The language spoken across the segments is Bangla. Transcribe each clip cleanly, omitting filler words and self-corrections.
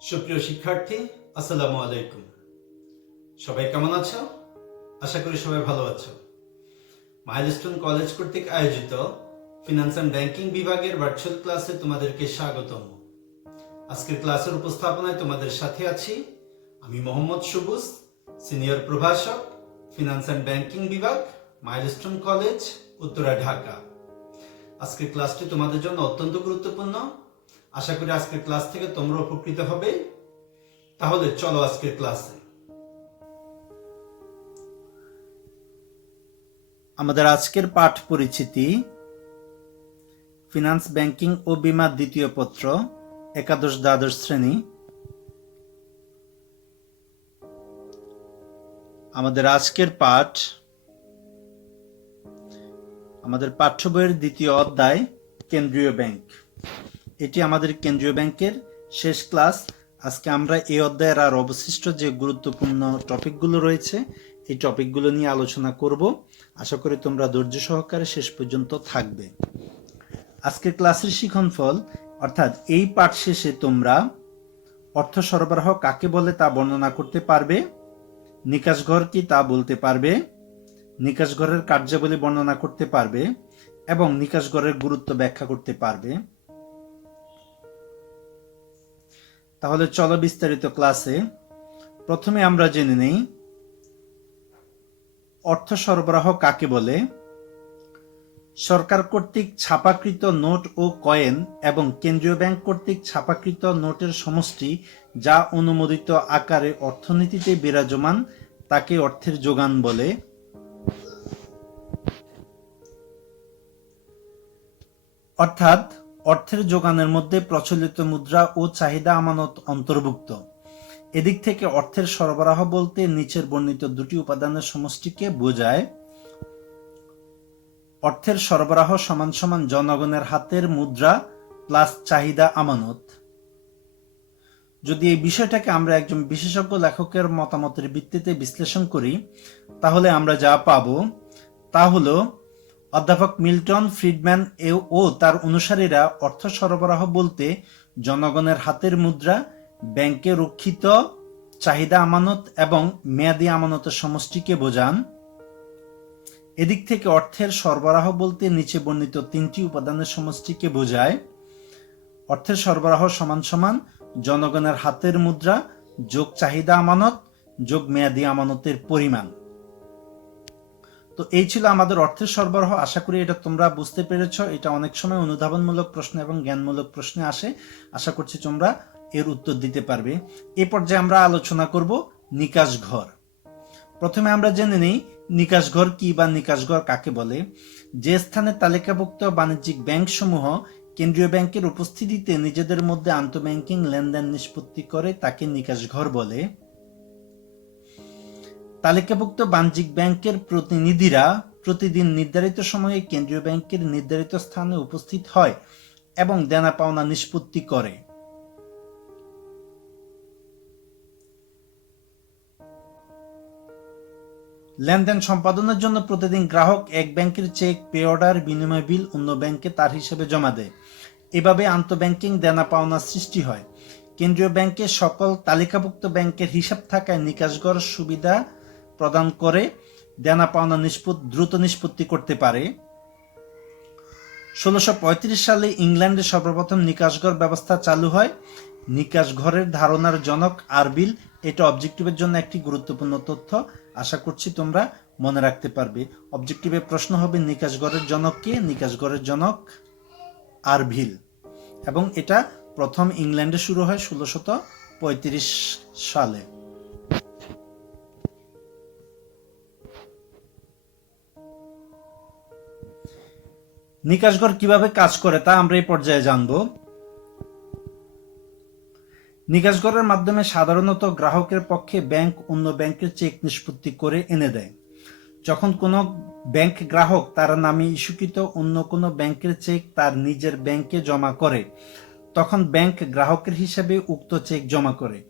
সুপ্রিয় শিক্ষার্থী, আসসালামু আলাইকুম। সবাই কেমন আছো? আশা করি সবাই ভালো আছো। মাইলস্টোন কলেজ কর্তৃক আয়োজিত ফিনান্স অ্যান্ড ব্যাংকিং বিভাগের ভার্চুয়াল ক্লাসে তোমাদেরকে স্বাগতম। আজকের ক্লাসের উপস্থাপনায় তোমাদের সাথে আছি আমি মোহাম্মদ সবুজ, সিনিয়র প্রভাষক, ফিনান্স অ্যান্ড ব্যাংকিং বিভাগ, মাইলস্টোন কলেজ, উত্তরা, ঢাকা। আজকের ক্লাসটি তোমাদের জন্য অত্যন্ত গুরুত্বপূর্ণ। আশা করি আজকের ক্লাস থেকে তোমরা উপকৃত হবে। তাহলে চলো আজকের ক্লাসে। আমাদের আজকের পাঠ পরিচিতি ফিনান্স, ব্যাংকিং ও বীমা দ্বিতীয় পত্র, একাদশ দ্বাদশ শ্রেণী। আমাদের আজকের পাঠ আমাদের পাঠ্য বইয়ের দ্বিতীয় অধ্যায়, কেন্দ্রীয় ব্যাংক। এটি আমাদের কেন্দ্রীয় ব্যাংকের শেষ ক্লাস। আজকে আমরা এই অধ্যায়ের আর অবশিষ্ট যে গুরুত্বপূর্ণ টপিকগুলো রয়েছে এই টপিকগুলো নিয়ে আলোচনা করব। আশা করি তোমরা ধৈর্য সহকারে শেষ পর্যন্ত থাকবে। আজকের ক্লাসের শিক্ষণফল অর্থাৎ এই পাঠ শেষে তোমরা অর্থ সরবরাহ কাকে বলে তা বর্ণনা করতে পারবে, নিকাশ ঘর কি তা বলতে পারবে, নিকাশ ঘরের কার্যাবলী বর্ণনা করতে পারবে এবং নিকাশ ঘরের গুরুত্ব ব্যাখ্যা করতে পারবে। তাহলে চলো বিস্তারিত ক্লাসে। প্রথমে আমরা জেনে নেই অর্থ সরবরাহ কাকে বলে। সরকার কর্তৃক ছাপাকৃত নোট ও কয়েন এবং কেন্দ্রীয় ব্যাংক কর্তৃক ছাপাকৃত নোটের সমষ্টি যা অনুমোদিত আকারে অর্থনীতিতে বিরাজমান তাকে অর্থের যোগান বলে। অর্থাৎ অর্থের যোগানের মধ্যে প্রচলিত মুদ্রা ও চাহিদা আমানত অন্তর্ভুক্ত। এদিক থেকে অর্থের সরবরাহ বলতে নিচের বর্ণিত দুটি উপাদানের সমষ্টিকে বোঝায়। অর্থের সরবরাহ সমান সমান জনগণের হাতের মুদ্রা প্লাস চাহিদা আমানত। যদি এই বিষয়টাকে আমরা একজন বিশেষজ্ঞ লেখকের মতামতের ভিত্তিতে বিশ্লেষণ করি তাহলে আমরা যা পাবো তা হলো অধ্যাপক মিল্টন ফ্রিডম্যান ও তার অনুসারীরা অর্থ সরবরাহ বলতে জনগণের হাতের মুদ্রা, ব্যাংকে রক্ষিত চাহিদা আমানত এবং মেয়াদি আমানতের সমষ্টিকে বোঝান। এদিক থেকে অর্থের সরবরাহ বলতে নিচে বর্ণিত তিনটি উপাদানের সমষ্টিকে বোঝায়। অর্থের সরবরাহ সমান সমান জনগণের হাতের মুদ্রা যোগ চাহিদা আমানত যোগ মেয়াদি আমানতের পরিমাণ। তো এই ছিল আমাদের অর্থের সরবরাহ। আশা করি এটা তোমরা বুঝতে পেরেছ। এটা অনেক সময় অনুধাবনমূলক প্রশ্ন এবং জ্ঞানমূলক প্রশ্নে আসে। আশা করছি তোমরা এর উত্তর দিতে পারবে। এ পর্যায়ে আমরা আলোচনা করব নিকাশ ঘর। প্রথমে আমরা জেনে নিই নিকাশ ঘর কি বা নিকাশ ঘর কাকে বলে। যে স্থানে তালিকাভুক্ত বাণিজ্যিক ব্যাংক সমূহ কেন্দ্রীয় ব্যাংকের উপস্থিতিতে নিজেদের মধ্যে আন্তঃব্যাংকিং লেনদেন নিষ্পত্তি করে তাকে নিকাশ ঘর বলে। তালিকাভুক্ত বাণিজ্যিক ব্যাংকের প্রতিনিধিরা প্রতিদিন নির্ধারিত সময়ে কেন্দ্রীয় ব্যাংকের নির্ধারিত স্থানে উপস্থিত হয় এবং দেনা পাওনা নিষ্পত্তি করে। লেনদেন সম্পাদনের জন্য প্রতিদিন গ্রাহক এক ব্যাংকের চেক, পে অর্ডার, বিনিময় বিল অন্য ব্যাংকে তার হিসেবে জমা দেয়। এভাবে আন্তঃব্যাংকিং দেনা পাওনা সৃষ্টি হয়। কেন্দ্রীয় ব্যাংকে সকল তালিকাভুক্ত ব্যাংকের হিসাব থাকায় নিকাশঘর সুবিধা প্রদান করে দেনা পাওনা দ্রুত নিষ্পত্তি করতে পারে। 1635 সালে ইংল্যান্ডে সর্বপ্রথম নিকাশঘর ব্যবস্থা চালু হয়। নিকাশঘরের ধারণার জনক আরভিল। এটা অবজেক্টিভের জন্য একটি গুরুত্বপূর্ণ তথ্য। আশা করছি তোমরা মনে রাখতে পারবে। অবজেক্টিভে প্রশ্ন হবে নিকাশঘরের জনক কে? নিকাশঘরের জনক আরভিল। এবং এটা প্রথম ইংল্যান্ডে শুরু হয় 1635 সালে। নিকাশঘর কিভাবে কাজ করে তা আমরা এই পর্যায়ে জানব। নিকাশঘরের মাধ্যমে সাধারণত গ্রাহকের পক্ষে ব্যাংক অন্য ব্যাংকের চেক নিষ্পত্তি করে এনে দেয়। যখন কোনো ব্যাংক গ্রাহক তার নামে ইস্যুকৃত অন্য কোনো ব্যাংকের চেক তার নিজের ব্যাংকে জমা করে তখন ব্যাংক গ্রাহকের হিসাবে উক্ত চেক জমা করে।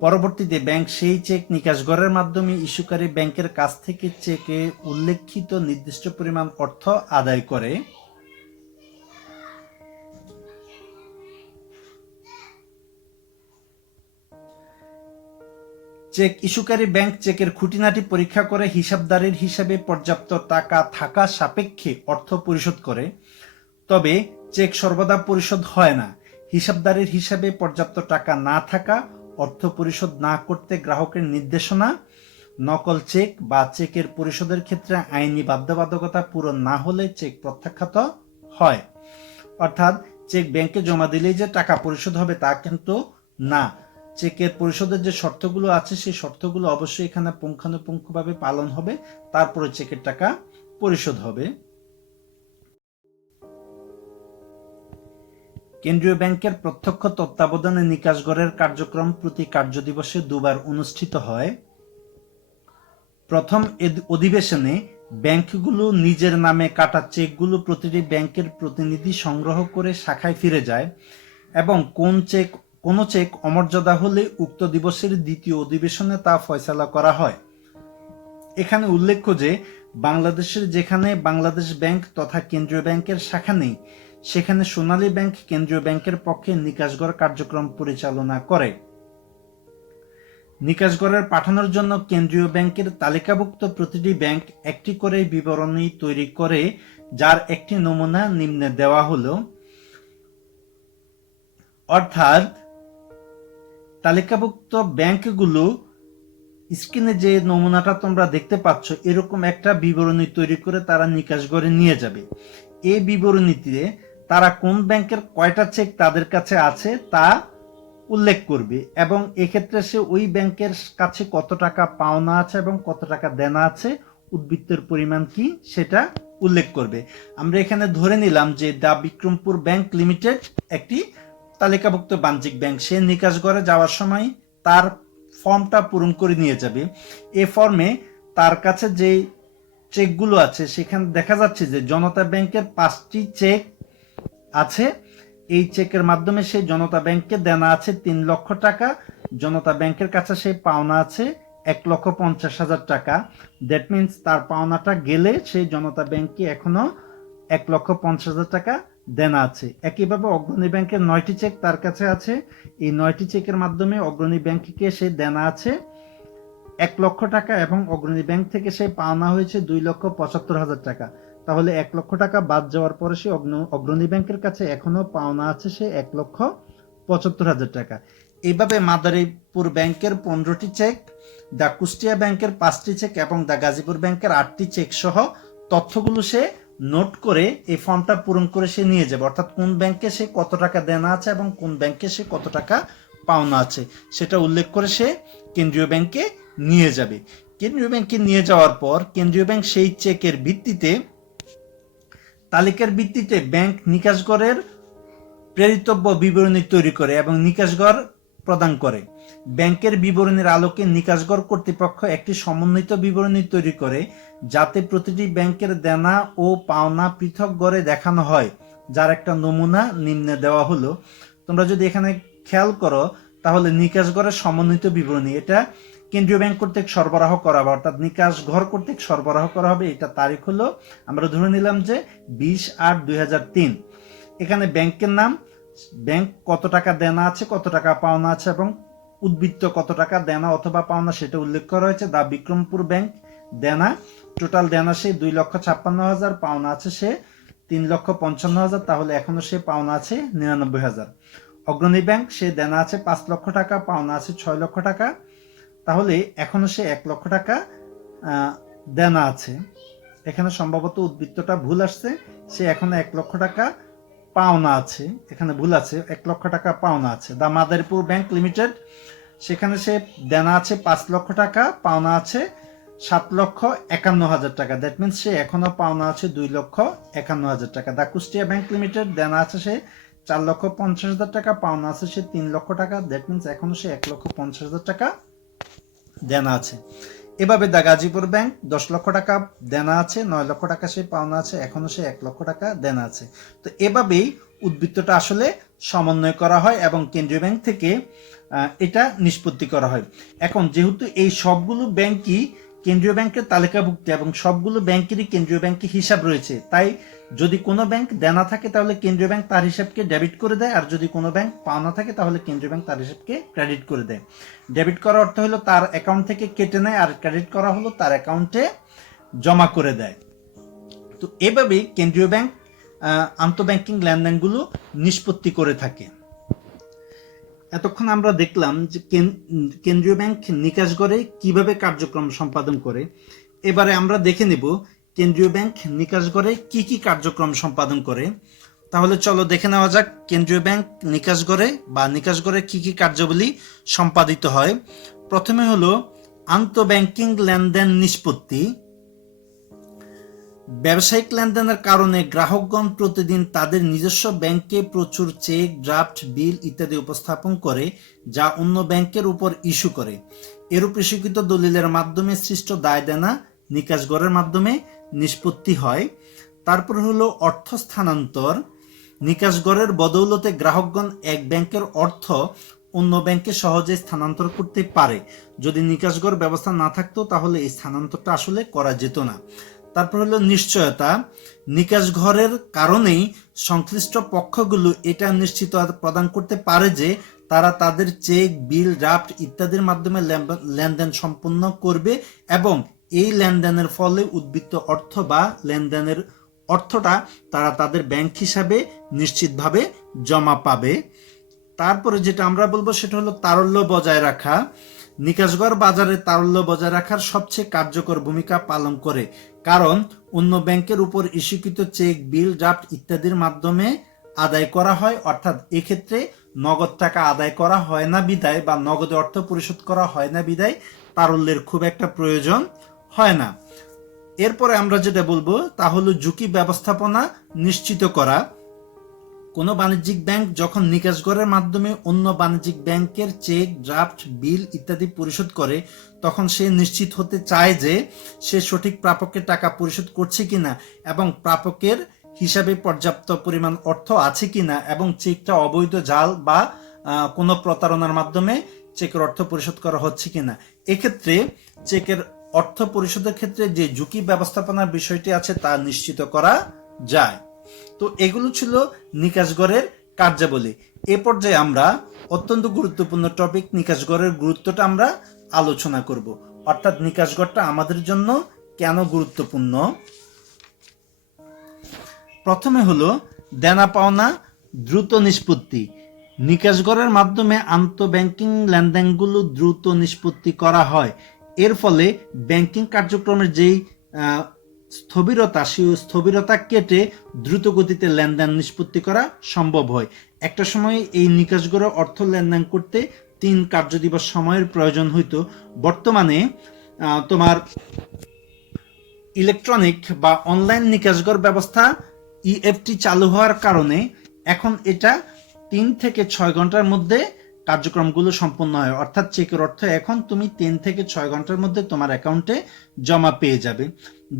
পরবর্তীতে ব্যাংক সেই চেক নিকাশঘরের মাধ্যমে ইস্যুকারী ব্যাংকের কাছ থেকে চেকে উল্লেখিত নির্দিষ্ট পরিমাণ অর্থ আদায় করে। চেক ইস্যুকারী ব্যাংক চেকের খুঁটিনাটি পরীক্ষা করে হিসাবদারির হিসাবে পর্যাপ্ত টাকা থাকা সাপেক্ষে অর্থ পরিশোধ করে, তবে চেক সর্বদা পরিশোধ হয় না। হিসাবদারির হিসাবে পর্যাপ্ত টাকা না থাকা, অর্থ পরিশোধ না করতে গ্রাহকের নির্দেশনা, নকল চেক বা চেকের পরিশোধের ক্ষেত্রে আইনি বাধ্যবাধকতা পূরণ না হলে চেক প্রত্যাখ্যাত হয়। অর্থাৎ চেক ব্যাংকে জমা দিলেই যে টাকা পরিশোধ হবে তা কিন্তু না। চেকের পরিশোধের যে শর্তগুলো আছে সেই শর্তগুলো অবশ্যই এখানে পুঙ্খানুপুঙ্খভাবে পালন হবে, তারপরে চেকের টাকা পরিশোধ হবে। কেন্দ্রীয় ব্যাংকের প্রত্যক্ষ তত্ত্বাবধানে নিকাশঘরের কার্যক্রম প্রতি কার্যদিবসে 2 বার অনুষ্ঠিত হয়। প্রথম অধিবেশনে ব্যাংকগুলো নিজের নামে কাটা চেকগুলো প্রতিটি ব্যাংকের প্রতিনিধি সংগ্রহ করে শাখায় ফিরে যায় এবং কোন চেক অমর্যাদা হলে উক্ত দিবসের দ্বিতীয় অধিবেশনে তা ফয়সালা করা হয়। এখানে উল্লেখ্য যে বাংলাদেশের যেখানে বাংলাদেশ ব্যাংক তথা কেন্দ্রীয় ব্যাংকের শাখা নেই, সেখানে সোনালী ব্যাংক কেন্দ্রীয় ব্যাংকের পক্ষে নিকাশঘর কার্যক্রম পরিচালনা করে। নিকাশঘরের পাঠানোর জন্য কেন্দ্রীয় ব্যাংকের তালিকাভুক্ত প্রতিটি ব্যাংক একটি করে বিবরণী তৈরি করে, যার একটি নমুনা নিম্নে দেওয়া হলো। অর্থাৎ তালিকাভুক্ত ব্যাংকগুলো স্ক্রিনে যে নমুনাটা তোমরা দেখতে পাচ্ছ, এরকম একটা বিবরণী তৈরি করে তারা নিকাশঘরে নিয়ে যাবে। এই বিবরণীতে তারা কোন ব্যাংকের কয়টা চেক তাদের কাছে আছে তা উল্লেখ করবে এবং এক্ষেত্রে সে ওই ব্যাংকের কাছে কত টাকা পাওনা আছে এবং কত টাকা দেনা আছে, উদ্বৃত্তের পরিমাণ কি সেটা উল্লেখ করবে। আমরা এখানে ধরে নিলাম যে দা বিক্রমপুর ব্যাংক লিমিটেড একটি তালিকাভুক্ত বাণিজ্যিক ব্যাংক। সে নিকাশঘরে যাওয়ার সময় তার ফর্মটা পূরণ করে নিয়ে যাবে। এই ফর্মে তার কাছে যে চেকগুলো আছে সেখানে দেখা যাচ্ছে যে জনতা ব্যাংকের 5টি চেক আছে। এই চেকের মাধ্যমে সে জনতা ব্যাংকে দেনা আছে 3 লক্ষ টাকা, জনতা ব্যাংকের কাছে সে পাওনা আছে 1,50,000 টাকা। দ্যাট মিনস তার পাওনাটা গেলে সেই জনতা ব্যাংকে এখনো 1,50,000 টাকা দেনা আছে। একইভাবে অগ্রণী ব্যাংকের 9টি চেক তার কাছে আছে। এই 9টি চেকের মাধ্যমে অগ্রণী ব্যাংকে সে দেনা আছে 1 লক্ষ টাকা এবং অগ্রণী ব্যাংক থেকে সে পাওনা হয়েছে 2,75,000 টাকা। তাহলে 1 লক্ষ টাকা বাদ যাওয়ার পরে সে অগ্রণী ব্যাংকের কাছে এখনো পাওনা আছে সে 1,75,000 টাকা। এইভাবে মাদারীপুর ব্যাংকের 15টি চেক, দা কুষ্টিয়া ব্যাংকের 5টি চেক এবং দা গাজীপুর ব্যাংকের 8টি চেক সহ তথ্যগুলো সে নোট করে এই ফর্মটা পূরণ করে সে নিয়ে যাবে। অর্থাৎ কোন ব্যাংকে সে কত টাকা দেনা আছে এবং কোন ব্যাংকে সে কত টাকা পাওনা আছে সেটা উল্লেখ করে সে কেন্দ্রীয় ব্যাংকে নিয়ে যাবে। কেন্দ্রীয় ব্যাংকে নিয়ে যাওয়ার পর কেন্দ্রীয় ব্যাংক সেই চেকের ভিত্তিতে, তালিকার ভিত্তিতে ব্যাংক নিকাশঘরের প্রেরিতব্য বিবরণী তৈরি করে এবং নিকাশঘর প্রদান করে। ব্যাংকের বিবরণীর আলোকে নিকাশঘর কর্তৃপক্ষ একটি সমন্বিত বিবরণী তৈরি করে, যাতে প্রতিটি ব্যাংকের দেনা ও পাওনা পৃথক করে দেখানো হয়, যার একটা নমুনা নিম্নে দেওয়া হলো। তোমরা যদি এখানে খেয়াল করো তাহলে নিকাশঘরের সমন্বিত বিবরণী এটা কেন্দ্রীয় ব্যাংক কর্তৃক সরবরাহ করা হবে, অর্থাৎ নিকাশঘর কর্তৃক সরবরাহ করা হবে। এটা তারিখ হলো আমরা ধরে নিলাম যে 20/8/2003। এখানে ব্যাংকের নাম, ব্যাংক কত টাকা দেনা আছে, কত টাকা পাওনা আছে এবং উদ্বৃত্ত কত টাকা দেনা অথবা পাওনা সেটা উল্লেখ করা হয়েছে। দা বিক্রমপুর ব্যাংক দেনা, টোটাল দেনা সে 2,56,000, পাওনা আছে সে 3,55,000, তাহলে এখনো সে পাওনা আছে 99,000। অগ্রণী ব্যাংক সে দেনা আছে 5 লক্ষ টাকা, পাওনা আছে 6 লক্ষ টাকা, তাহলে এখনো সে 1 লক্ষ টাকা দেনা আছে। এখানে সম্ভবত উদ্বৃত্তটা ভুল আসছে, সে এখনো 1 লক্ষ টাকা পাওনা আছে, এখানে ভুল আছে, 1 লক্ষ টাকা পাওনা আছে। দা মাদারীপুর ব্যাংক লিমিটেড, সেখানে সে দেনা আছে 5 লক্ষ টাকা, পাওনা আছে 7,51,000 টাকা। দ্যাট মিনস সে এখনো পাওনা আছে 2,51,000 টাকা। দা কুষ্টিয়া ব্যাংক লিমিটেড দেনা আছে সে 4,50,000 টাকা, পাওনা আছে সে 3 লক্ষ টাকা। দ্যাট মিনস এখনো সে 1,50,000 টাকা দেনা আছে। এভাবে দা গাজীপুর ব্যাংক 10 লক্ষ টাকা দেনা আছে, 9 লক্ষ টাকা সে পাওনা আছে, এখনো সে 1 লক্ষ টাকা দেনা আছে। তো এভাবেই উদ্বৃত্তটা আসলে সমন্বয় করা হয় এবং কেন্দ্রীয় ব্যাংক থেকে এটা নিষ্পত্তি করা হয়। এখন যেহেতু এই সবগুলো ব্যাংকই কেন্দ্রীয় ব্যাংকের তালিকাভুক্ত এবং সবগুলো ব্যাংকেরই কেন্দ্রীয় ব্যাংকে হিসাব রয়েছে। তাই যদি কোনো ব্যাংক দেনা থাকে তাহলে কেন্দ্রীয় ব্যাংক তার হিসাবকে ডেবিট করে দেয়, আর যদি কোনো ব্যাংক পাওনা থাকে তাহলে কেন্দ্রীয় ব্যাংক তার হিসাবকে ক্রেডিট করে দেয়। ডেবিট করার অর্থ হলো তার অ্যাকাউন্ট থেকে কেটে নেয়, আর ক্রেডিট করা হলো তার অ্যাকাউন্টে জমা করে দেয়। তো এভাবে কেন্দ্রীয় ব্যাংক আন্তঃব্যাংকিং লেনদেনগুলো নিষ্পত্তি করে থাকে। এতক্ষণ আমরা দেখলাম যে কেন্দ্রীয় ব্যাংক নিকাশ করে কিভাবে কার্যক্রম সম্পাদন করে। এবারে আমরা দেখে নেব কেন্দ্রীয় ব্যাংক নিকাশ করে কি কি কার্যক্রম সম্পাদন করে। তাহলে চলো দেখে নেওয়া যাক কেন্দ্রীয় ব্যাংক নিকাশ করে বা নিকাশ করে কি কি কার্যাবলী সম্পাদিত হয়। প্রথমে হলো আন্তঃব্যাংকিং লেনদেন নিষ্পত্তি। ব্যবসায়িক লেনদেনের কারণে গ্রাহকগণ প্রতিদিন তাদের নিজস্ব ব্যাংকে প্রচুর চেক, ড্রাফট, বিল ইত্যাদি উপস্থাপন করে, যা অন্য ব্যাংকের উপর ইস্যু করে। এরূপ ইস্যুকৃত দলিলের মাধ্যমে সৃষ্ট দায় দেনা নিকাশগড়ের মাধ্যমে নিষ্পত্তি হয়। তারপর হলো অর্থ স্থানান্তর। নিকাশগড়ের বদৌলতে গ্রাহকগণ এক ব্যাংকের অর্থ অন্য ব্যাংকে সহজে স্থানান্তর করতে পারে। যদি নিকাশগড় ব্যবস্থা না থাকতো তাহলে এই স্থানান্তরটা আসলে করা যেত না। তারপর হলো নিশ্চয়তা। নিকাশ ঘরের কারণেই সংশ্লিষ্ট পক্ষগুলো এটা নিশ্চিত প্রদান করতে পারে যে তারা তাদের চেক, বিল, ড্রাফট ইত্যাদির মাধ্যমে লেনদেন সম্পন্ন করবে এবং এই লেনদেনের ফলে উদ্বৃত্ত অর্থ বা লেনদেনের অর্থটা তারা তাদের ব্যাংক হিসাবে নিশ্চিতভাবে জমা পাবে। তারপরে যেটা আমরা বলবো সেটা হলো তারল্য বজায় রাখা। নিকাশগড় বাজারে তারল্য বজায় রাখার সবচেয়ে কার্যকর ভূমিকা পালন করে, কারণ অন্য ব্যাংকের উপর ইস্যুকৃত চেক, বিল, ড্রাফট ইত্যাদির মাধ্যমে আদায় করা হয়। অর্থাৎ এক্ষেত্রে নগদ টাকা আদায় করা হয় না বিদায় বা নগদে অর্থ পরিশোধ করা হয় না বিদায় তারল্যের খুব একটা প্রয়োজন হয় না। এরপরে আমরা যেটা বলবো তা হলো ঝুঁকি ব্যবস্থাপনা নিশ্চিত করা। কোনো বাণিজ্যিক ব্যাংক যখন নিকাশগড়ের মাধ্যমে অন্য বাণিজ্যিক ব্যাংকের চেক, ড্রাফট, বিল ইত্যাদি পরিশোধ করে, তখন সে নিশ্চিত হতে চায় যে সে সঠিক প্রাপকের টাকা পরিশোধ করছে কিনা এবং প্রাপকের হিসাবে পর্যাপ্ত পরিমাণ অর্থ আছে কিনা এবং চেকটা অবৈধ, জাল বা কোনো প্রতারণার মাধ্যমে চেকের অর্থ পরিশোধ করা হচ্ছে কিনা। এক্ষেত্রে চেকের অর্থ পরিশোধের ক্ষেত্রে যে ঝুঁকি ব্যবস্থাপনার বিষয়টি আছে তা নিশ্চিত করা যায়। তো এগুলো ছিল নিকাশগড়ের কার্যাবলী। এ পর্যায়ে আমরা অত্যন্ত গুরুত্বপূর্ণ টপিক নিকাশগড়ের গুরুত্বটা আমরা আলোচনা করব, অর্থাৎ নিকাশগড়টা আমাদের জন্য কেন গুরুত্বপূর্ণ। প্রথমে হলো দেনা পাওনা দ্রুত নিষ্পত্তি। নিকাশগড়ের মাধ্যমে আন্তঃব্যাংকিং লেনদেনগুলো দ্রুত নিষ্পত্তি করা হয়। এর ফলে ব্যাংকিং কার্যক্রমের যেই স্থবিরতা, সেই স্থবিরতা কেটে দ্রুত গতিতে লেনদেন নিষ্পত্তি করা সম্ভব হয়। একটা সময় এই নিকাশগড়ে অর্থ লেনদেন করতে 3 কার্যদিবস সময়ের প্রয়োজন হইতো। বর্তমানে তোমার ইলেকট্রনিক বা অনলাইন নিকাশগড় ব্যবস্থা ইএফটি চালু হওয়ার কারণে এখন এটা 3 থেকে 6 ঘন্টার মধ্যে কার্যক্রমগুলো সম্পন্ন হয়। অর্থাৎ চেকের অর্থ এখন তুমি 3 থেকে 6 ঘন্টার মধ্যে তোমার অ্যাকাউন্টে জমা পেয়ে যাবে।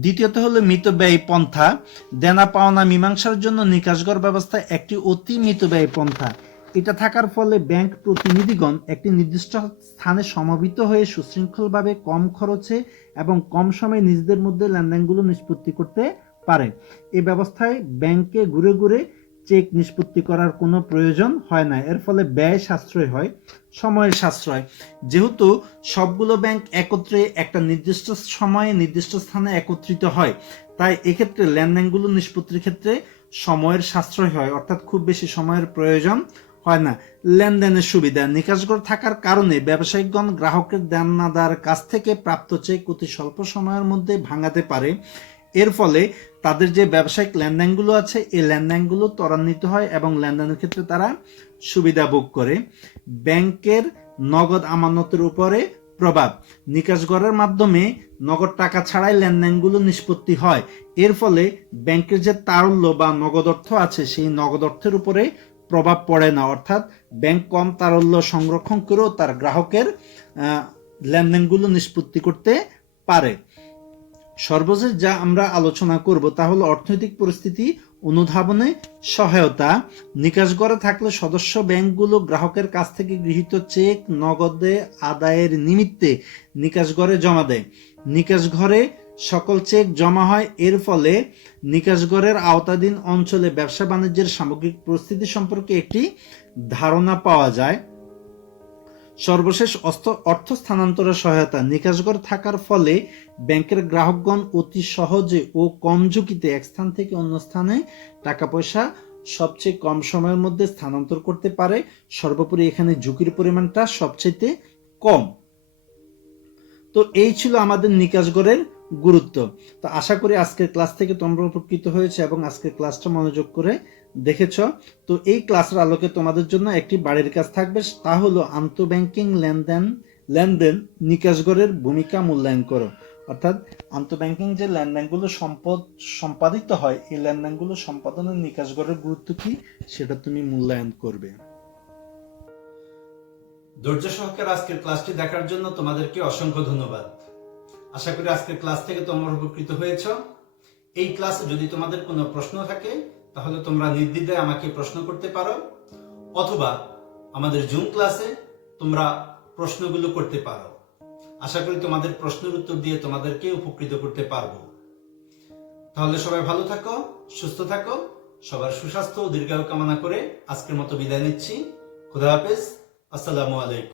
দ্বিতীয়ত হলো মিতব্যয়ী পন্থা। দেনা পাওনা মীমাংসার জন্য নিকাশগড় ব্যবস্থা একটি অতি মিতব্যয়ী পন্থা। এটা থাকার ফলে ব্যাংক প্রতিনিধিগণ একটি নির্দিষ্ট স্থানে সমবেত হয়ে সুশৃঙ্খলভাবে কম খরচে এবং কম সময়ে নিজেদের মধ্যে লেনদেনগুলো নিষ্পত্তি করতে পারে। এই ব্যবস্থায় ব্যাংকে ঘুরে ঘুরে চেক নিষ্পত্তি করার কোনো প্রয়োজন হয় না। এর ফলে ব্যয় সাশ্রয় হয়, সময়ের সাশ্রয়। যেহেতু সবগুলো ব্যাংক একত্রে একটা নির্দিষ্ট সময়ে নির্দিষ্ট স্থানে একত্রিত হয়, তাই এক্ষেত্রে লেনদেনগুলো নিষ্পত্তির ক্ষেত্রে সময়ের সাশ্রয় হয়, অর্থাৎ খুব বেশি সময়ের প্রয়োজন হয় না। লেনদেনের সুবিধা। নিকাশগড় থাকার কারণে ব্যবসায়িকগণ গ্রাহকের দেনাদার কাছ থেকে প্রাপ্ত চেক অতি স্বল্প সময়ের মধ্যে ভাঙাতে পারে। এর ফলে তাদের যে ব্যবসায়িক লেনদেনগুলো আছে এই লেনদেনগুলো ত্বরান্বিত হয় এবং লেনদেনের ক্ষেত্রে তারা সুবিধা ভোগ করে। ব্যাংকের নগদ আমানতের উপরে প্রভাব। নিকাশগড়ের মাধ্যমে নগদ টাকা ছাড়াই লেনদেনগুলো নিষ্পত্তি হয়। এর ফলে ব্যাংকের যে তারল্য বা নগদ অর্থ আছে সেই নগদ অর্থের উপরে প্রভাব পড়ে না। অর্থাৎ ব্যাংক কম তারল্য সংরক্ষণ করেও তার গ্রাহকের লেনদেনগুলো নিষ্পত্তি করতে পারে। সর্বশেষ যা আমরা আলোচনা করব তা হলো অর্থনৈতিক পরিস্থিতি অনুধাবনে সহায়তা। নিকাশগড়ে থাকলে সদস্য ব্যাংকগুলো গ্রাহকের কাছ থেকে গৃহীত চেক নগদে আদায়ের নিমিত্তে নিকাশগড়ে জমা দেয়। নিকাশ ঘরে সকল চেক জমা হয়। এর ফলে নিকাশ ঘরের আওতাধীন অঞ্চলে ব্যবসা বাণিজ্যের সামগ্রিক পরিস্থিতি সম্পর্কে একটি ধারণা পাওয়া যায়। সর্বশেষ অর্থ স্থানান্তরের সহায়তা। নিকাশঘর থাকার ফলে ব্যাংকের গ্রাহকগণ অতি সহজে ও কম ঝুঁকিতে এক স্থান থেকে অন্য স্থানে টাকা পয়সা সবচেয়ে কম সময়ের মধ্যে স্থানান্তর করতে পারে। সর্বোপরি এখানে ঝুঁকির পরিমাণটা সবচেয়ে কম। তো এই ছিল আমাদের নিকাশঘরের গুরুত্ব। তো আশা করি আজকের ক্লাস থেকে তোমরা উপকৃত হয়েছে এবং আজকের ক্লাসটা মনোযোগ করে দেখেছ। তো এই ক্লাসের আলোকে তোমাদের জন্য একটি বাড়ির কাজ থাকবে, তা হলো আন্তঃব্যাংকিং লেনদেন নিকাশঘরের ভূমিকা মূল্যায়ন করো। অর্থাৎ আন্তঃব্যাংকিং যে লেনদেনগুলো সম্পাদিত হয়, এই লেনদেনগুলো সম্পাদনের নিকাশঘরের গুরুত্ব কি সেটা তুমি মূল্যায়ন করবে। ধৈর্য সহকারে আজকের ক্লাসটি দেখার জন্য তোমাদেরকে অসংখ্য ধন্যবাদ। আশা করি আজকের ক্লাস থেকে তোমরা উপকৃত হয়েছ। এই ক্লাসে যদি তোমাদের কোনো প্রশ্ন থাকে তাহলে তোমরা নির্দ্বিধায় আমাকে প্রশ্ন করতে পারো, অথবা আমাদের জুম ক্লাসে তোমরা প্রশ্নগুলো করতে পারো। আশা করি তোমাদের প্রশ্নের উত্তর দিয়ে তোমাদেরকে উপকৃত করতে পারবো। তাহলে সবাই ভালো থাকো, সুস্থ থাকো। সবার সুস্বাস্থ্য ও দীর্ঘায়ু কামনা করে আজকের মতো বিদায় নিচ্ছি। খুদা হাফেজ। আসসালামু আলাইকুম।